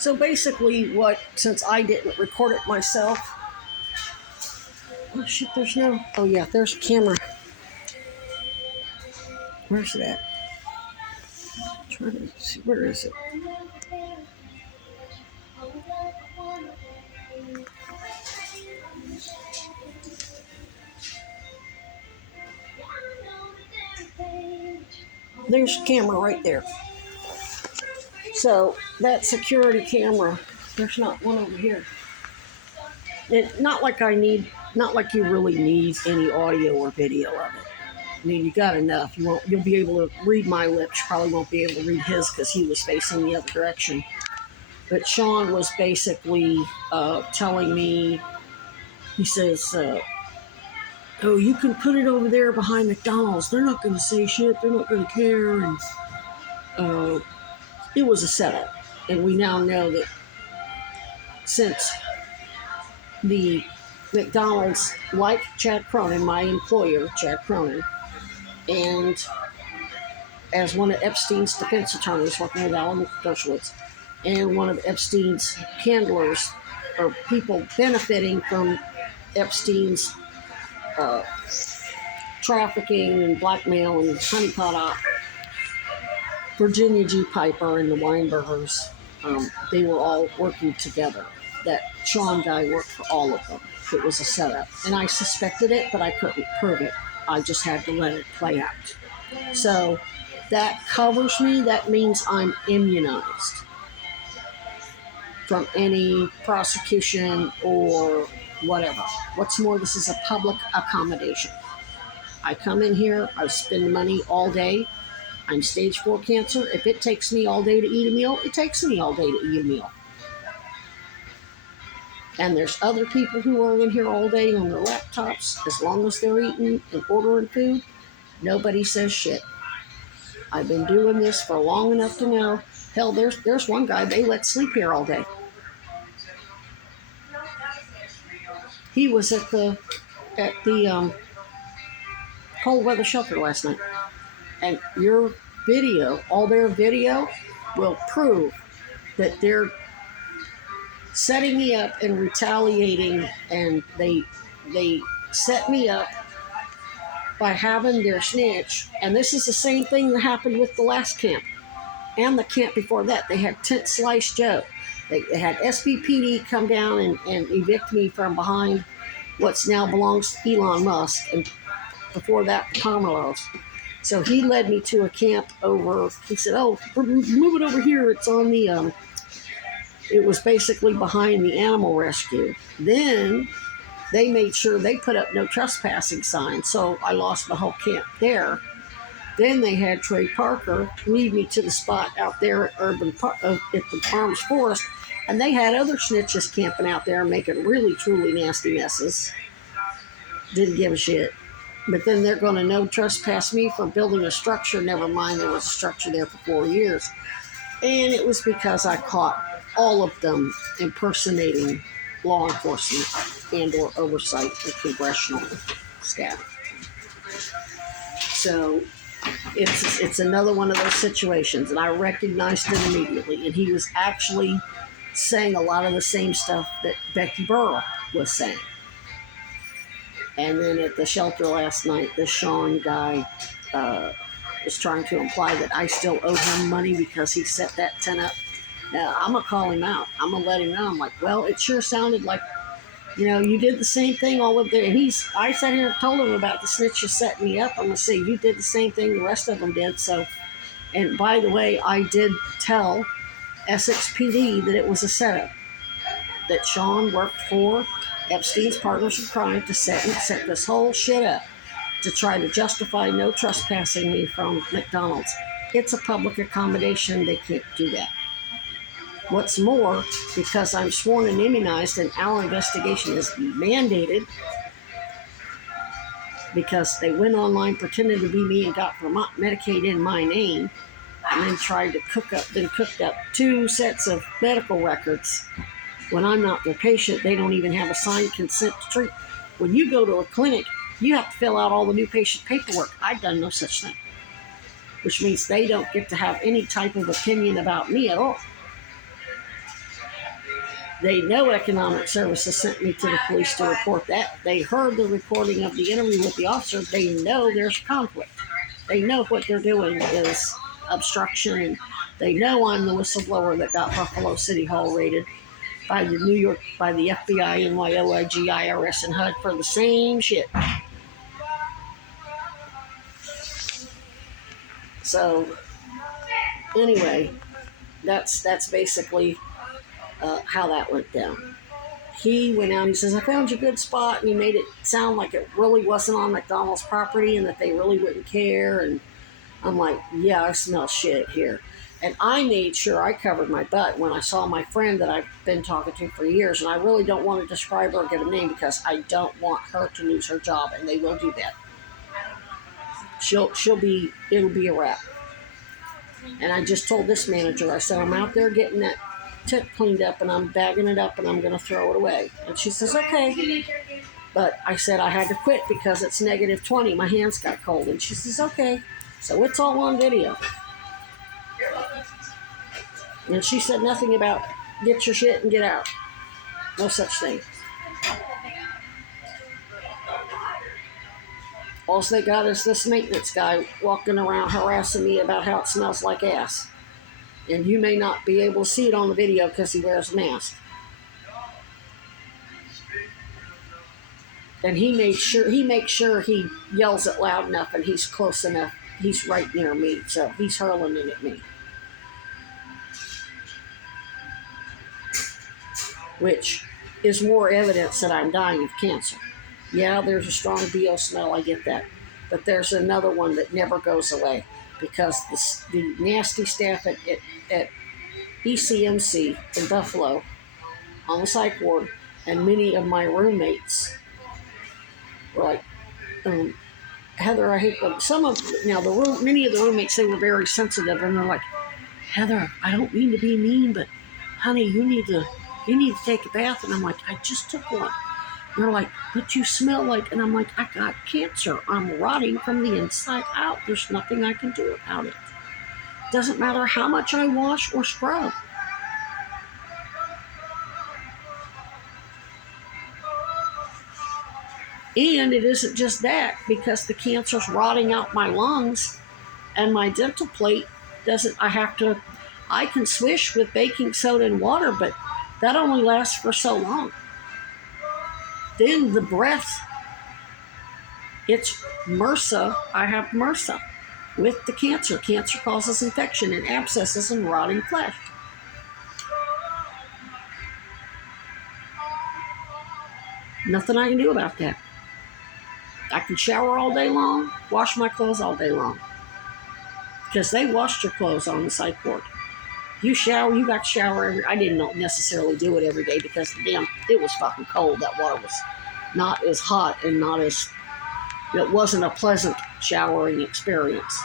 So basically since I didn't record it myself, oh shit, oh yeah, there's a camera. Where's it at? I'm trying to see, where is it? There's a camera right there. So that security camera, there's not one over here. Not like you really need any audio or video of it. I mean, you got enough. You'll be able to read my lips. You probably won't be able to read his because he was facing the other direction. But Sean was basically telling me, he says, oh, you can put it over there behind McDonald's. They're not going to say shit. They're not going to care. And it was a setup. And we now know that since the McDonald's, like Chad Cronin, my employer, Chad Cronin, and as one of Epstein's defense attorneys working with Alan Dershowitz, and one of Epstein's handlers, or people benefiting from Epstein's trafficking and blackmail and honeypot op, Virginia G. Piper and the Weinbergers, they were all working together. That Sean guy worked for all of them. It was a setup. And I suspected it, but I couldn't prove it. I just had to let it play out. So that covers me. That means I'm immunized from any prosecution or whatever. What's more, this is a public accommodation. I come in here, I spend money all day. I'm stage 4 cancer. If it takes me all day to eat a meal, it takes me all day to eat a meal. And there's other people who are in here all day on their laptops. As long as they're eating and ordering food, nobody says shit. I've been doing this for long enough to know. Hell, there's one guy, they let sleep here all day. He was at the cold weather shelter last night. And your video, all their video, will prove that they're setting me up and retaliating, and they set me up by having their snitch. And this is the same thing that happened with the last camp and the camp before that. They had Tent Slice Joe. They had SBPD come down and evict me from behind what's now belongs to Elon Musk, and before that, Pomerleau's. So he led me to a camp over, he said, oh, move it over here. It's on the, it was basically behind the animal rescue. Then they made sure they put up no trespassing signs, so I lost the whole camp there. Then they had Trey Parker lead me to the spot out there at at the Farms Forest, and they had other snitches camping out there making really, truly nasty messes. Didn't give a shit. But then they're going to no trespass me for building a structure. Never mind, there was a structure there for 4 years. And it was because I caught all of them impersonating law enforcement and or oversight of congressional staff. So it's another one of those situations, and I recognized it immediately. And he was actually saying a lot of the same stuff that Becky Burrell was saying. And then at the shelter last night, the Sean guy was trying to imply that I still owe him money because he set that tent up. Now, I'm going to call him out. I'm going to let him know. I'm like, well, it sure sounded like, you did the same thing all over there. And I sat here and told him about the snitches setting me up. I'm going to say, you did the same thing the rest of them did. So, and by the way, I did tell Essex PD that it was a setup, that Sean worked for Epstein's partners in crime to set this whole shit up to try to justify no trespassing me from McDonald's. It's a public accommodation. They can't do that. What's more, because I'm sworn and immunized and our investigation is mandated, because they went online pretending to be me and got Vermont Medicaid in my name, and then tried to cooked up 2 sets of medical records. When I'm not their patient, they don't even have a signed consent to treat. When you go to a clinic, you have to fill out all the new patient paperwork. I've done no such thing, which means they don't get to have any type of opinion about me at all. They know economic services sent me to the police to report that. They heard the recording of the interview with the officer. They know there's conflict. They know what they're doing is obstruction, and they know I'm the whistleblower that got Buffalo City Hall raided by the FBI, NYOIG, IRS, and HUD for the same shit. So anyway, that's basically how that went down. He went out and he says, I found you a good spot, and he made it sound like it really wasn't on McDonald's property and that they really wouldn't care. And I'm like, yeah, I smell shit here. And I made sure I covered my butt when I saw my friend that I've been talking to for years, and I really don't want to describe her or give a name because I don't want her to lose her job, and they will do that. It'll be a wrap. And I just told this manager, I said, I'm out there getting that tip cleaned up, and I'm bagging it up, and I'm going to throw it away. And she says, okay. But I said I had to quit because it's -20. My hands got cold. And she says, okay. So it's all on video. And she said nothing about get your shit and get out. No such thing. All they got is this maintenance guy walking around harassing me about how it smells like ass. And you may not be able to see it on the video because he wears a mask. And he makes sure he yells it loud enough and he's close enough. He's right near me, so he's hurling it at me. Which is more evidence that I'm dying of cancer. Yeah, there's a strong BO smell, I get that. But there's another one that never goes away because the nasty staff at ECMC in Buffalo on the psych ward and many of my roommates were like, Heather, I hate them. Many of the roommates, they were very sensitive, and they're like, Heather, I don't mean to be mean, but honey, you need to take a bath. And I'm like, I just took one. And they're like, but you smell like, and I'm like, I got cancer. I'm rotting from the inside out. There's nothing I can do about it. Doesn't matter how much I wash or scrub. And it isn't just that, because the cancer's rotting out my lungs and my dental plate I can swish with baking soda and water, but that only lasts for so long. Then the breath, it's MRSA. I have MRSA with the cancer. Cancer causes infection and abscesses and rotting flesh. Nothing I can do about that. I can shower all day long, wash my clothes all day long. Because they washed your clothes on the psych ward. You got to shower I didn't necessarily do it every day because it was fucking cold. That water was not as hot and it wasn't a pleasant showering experience.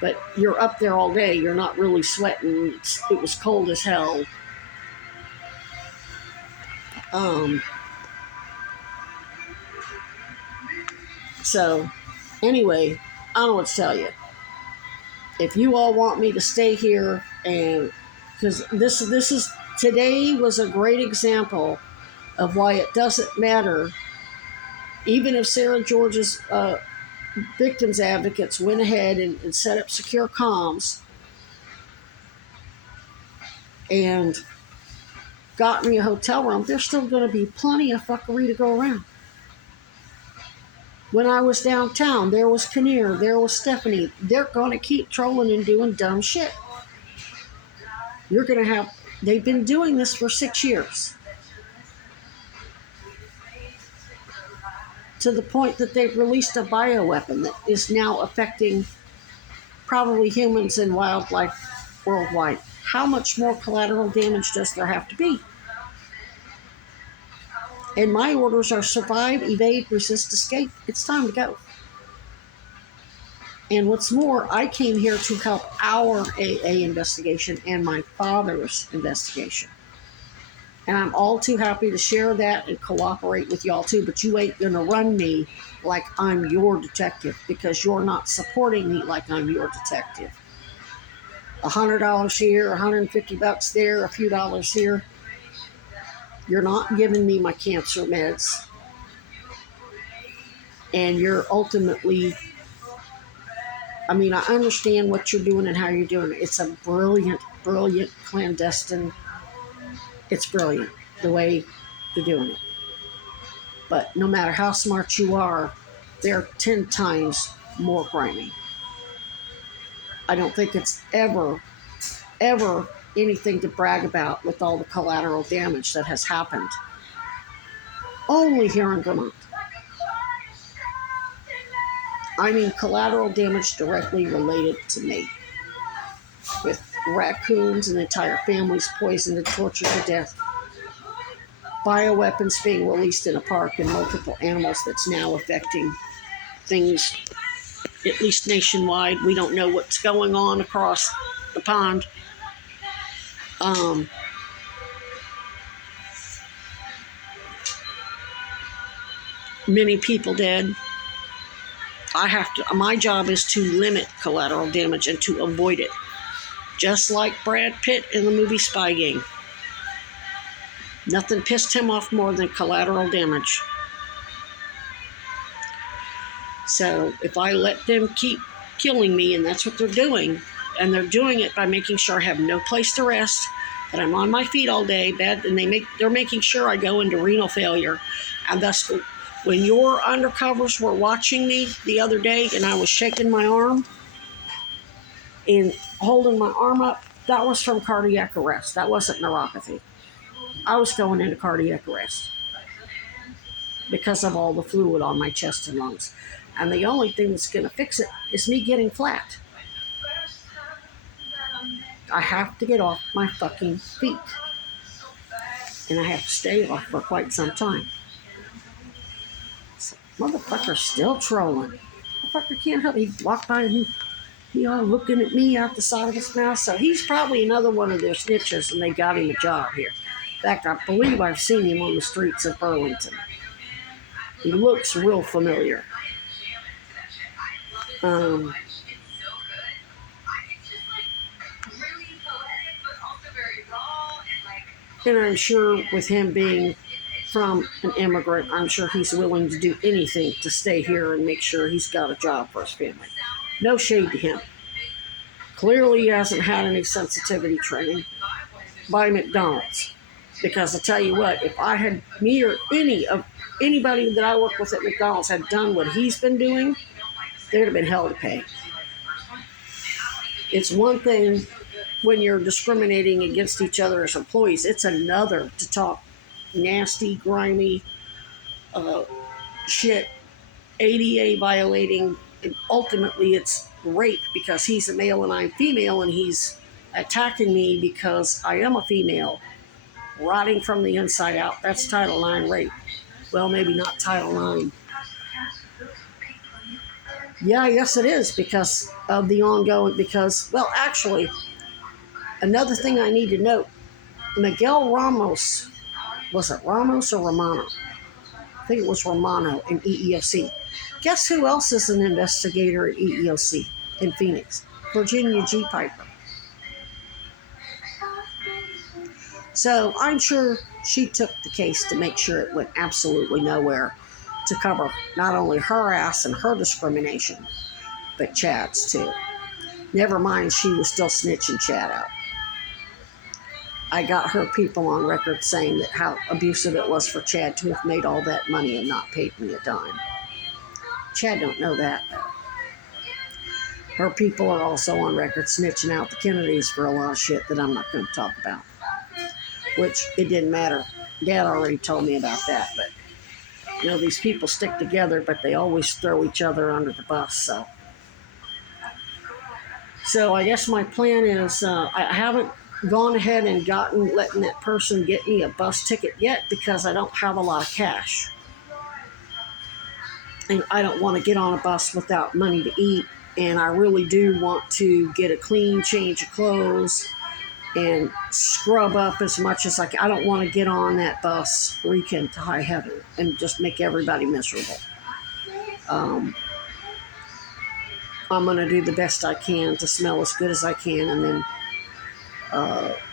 But you're up there all day, you're not really sweating. It was cold as hell. So, anyway, I don't know what to tell you. If you all want me to stay here, and because today was a great example of why it doesn't matter, even if Sarah George's victims advocates went ahead and set up secure comms and got me a hotel room, there's still going to be plenty of fuckery to go around. When I was downtown, there was Kinnear, there was Stephanie. They're going to keep trolling and doing dumb shit. They've been doing this for 6 years. To the point that they've released a bioweapon that is now affecting probably humans and wildlife worldwide. How much more collateral damage does there have to be? And my orders are survive, evade, resist, escape. It's time to go. And what's more, I came here to help our AA investigation and my father's investigation. And I'm all too happy to share that and cooperate with y'all too, but you ain't gonna run me like I'm your detective because you're not supporting me like I'm your detective. $100 here, $150 there, a few dollars here. You're not giving me my cancer meds. And you're ultimately, I mean, I understand what you're doing and how you're doing it. It's a brilliant, brilliant clandestine. It's brilliant the way you're doing it. But no matter how smart you are, they're 10 times more grimy. I don't think it's ever anything to brag about with all the collateral damage that has happened. Only here in Vermont. I mean, collateral damage directly related to me. With raccoons and entire families poisoned and tortured to death. Bioweapons being released in a park and multiple animals that's now affecting things, at least nationwide. We don't know what's going on across the pond. Many people dead. My job is to limit collateral damage and to avoid it. Just like Brad Pitt in the movie Spy Game. Nothing pissed him off more than collateral damage. So if I let them keep killing me, and that's what they're doing, and they're doing it by making sure I have no place to rest, that I'm on my feet all day, and they're making sure I go into renal failure. And thus, when your undercovers were watching me the other day and I was shaking my arm and holding my arm up, that was from cardiac arrest. That wasn't neuropathy. I was going into cardiac arrest because of all the fluid on my chest and lungs. And the only thing that's going to fix it is me getting flat. I have to get off my fucking feet. And I have to stay off for quite some time. So, motherfucker's still trolling. Motherfucker can't help me. He walked by and he all looking at me out the side of his mouth. So he's probably another one of their snitches and they got him a job here. In fact, I believe I've seen him on the streets of Burlington. He looks real familiar. And I'm sure with him being from an immigrant, I'm sure he's willing to do anything to stay here and make sure he's got a job for his family. No shade to him. Clearly he hasn't had any sensitivity training by McDonald's. Because I tell you what, if I had me or anybody that I work with at McDonald's had done what he's been doing, there'd have been hell to pay. It's one thing when you're discriminating against each other as employees. It's another to talk nasty, grimy shit, ADA violating, and ultimately it's rape because he's a male and I'm female and he's attacking me because I am a female, rotting from the inside out. That's Title IX rape. Well, maybe not Title IX. Yeah, yes it is because of the ongoing, well, actually, another thing I need to note, Miguel Ramos, was it Ramos or Romano? I think it was Romano in EEOC. Guess who else is an investigator at EEOC in Phoenix? Virginia G. Piper. So I'm sure she took the case to make sure it went absolutely nowhere to cover not only her ass and her discrimination, but Chad's too. Never mind, she was still snitching Chad out. I got her people on record saying that how abusive it was for Chad to have made all that money and not paid me a dime. Chad don't know that, though. Her people are also on record snitching out the Kennedys for a lot of shit that I'm not going to talk about. Which, it didn't matter. Dad already told me about that, but, you know, these people stick together, but they always throw each other under the bus, So I guess my plan is, I haven't gone ahead and letting that person get me a bus ticket yet because I don't have a lot of cash. And I don't want to get on a bus without money to eat. And I really do want to get a clean change of clothes and scrub up as much as I can. I don't want to get on that bus reeking to high heaven and just make everybody miserable. I'm going to do the best I can to smell as good as I can. And then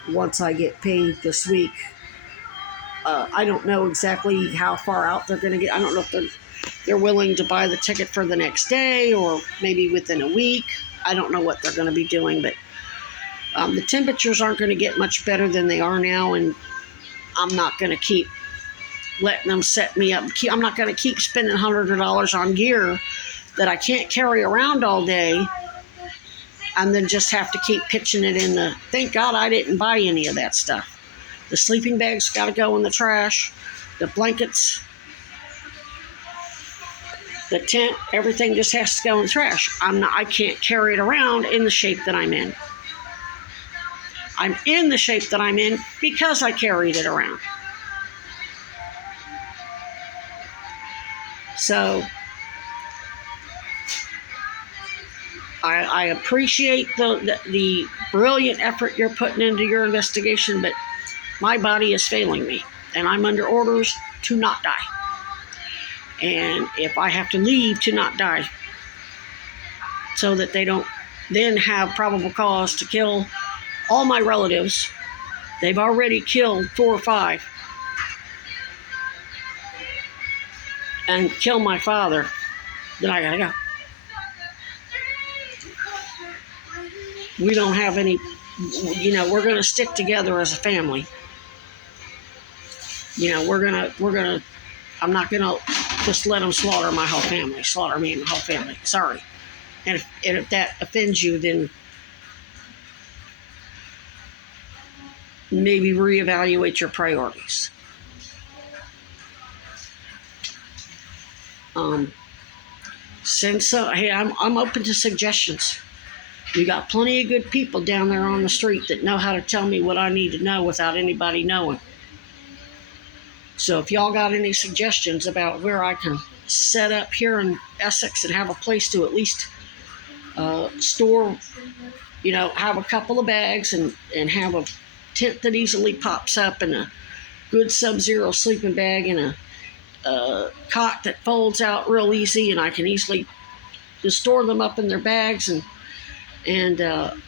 once I get paid this week, I don't know exactly how far out they're going to get. I don't know if they're willing to buy the ticket for the next day or maybe within a week. I don't know what they're going to be doing, but the temperatures aren't going to get much better than they are now, and I'm not going to keep letting them set me up. I'm not going to keep spending hundreds of dollars on gear that I can't carry around all day and then just have to keep pitching it in the... Thank God I didn't buy any of that stuff. The sleeping bags got to go in the trash. The blankets, the tent, everything just has to go in the trash. I can't carry it around in the shape that I'm in. I'm in the shape that I'm in because I carried it around. So I appreciate the brilliant effort you're putting into your investigation, but my body is failing me, and I'm under orders to not die. And if I have to leave to not die, so that they don't then have probable cause to kill all my relatives, they've already killed 4 or 5, and kill my father, then I gotta go. We don't have any, we're going to stick together as a family. I'm not going to just let them slaughter my whole family, slaughter me and my whole family. Sorry. And if that offends you, then maybe reevaluate your priorities. Hey, I'm open to suggestions. You got plenty of good people down there on the street that know how to tell me what I need to know without anybody knowing. So if y'all got any suggestions about where I can set up here in Essex and have a place to at least store, have a couple of bags and have a tent that easily pops up, and a good sub-zero sleeping bag, and a cot that folds out real easy, and I can easily just store them up in their bags and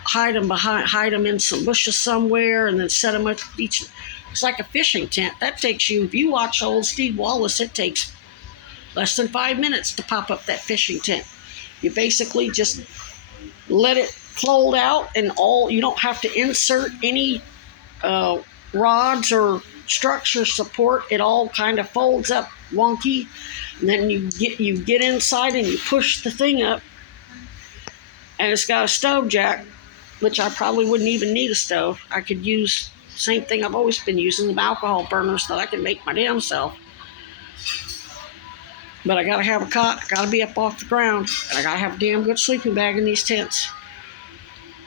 hide them in some bushes somewhere, and then set them up each. It's like a fishing tent. That takes you, if you watch old Steve Wallace, it takes less than 5 minutes to pop up that fishing tent. You basically just let it fold out, and you don't have to insert any rods or structure support. It all kind of folds up wonky, and then you get inside and you push the thing up, and it's got a stove jack, which I probably wouldn't even need a stove. I could use the same thing I've always been using, the alcohol burners that I can make my damn self. But I gotta have a cot, I gotta be up off the ground, and I gotta have a damn good sleeping bag in these tents.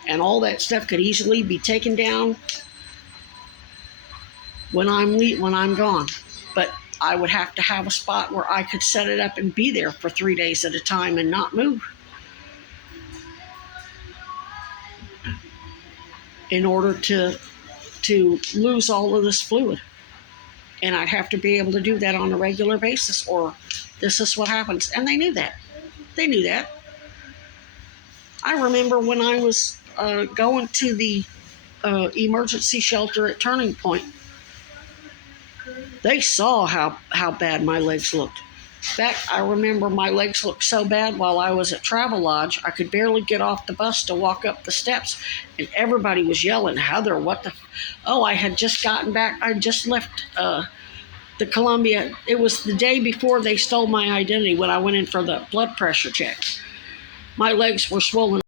And all that stuff could easily be taken down when I'm gone. But I would have to have a spot where I could set it up and be there for 3 days at a time and not move, in order to lose all of this fluid. And I'd have to be able to do that on a regular basis, or this is what happens. And they knew that. I remember when I was going to the emergency shelter at Turning Point, they saw how bad my legs looked. In fact, I remember my legs looked so bad while I was at Travel Lodge, I could barely get off the bus to walk up the steps, and everybody was yelling, Heather, what the... Oh, I had just gotten back. I just left the Columbia. It was the day before they stole my identity when I went in for the blood pressure check. My legs were swollen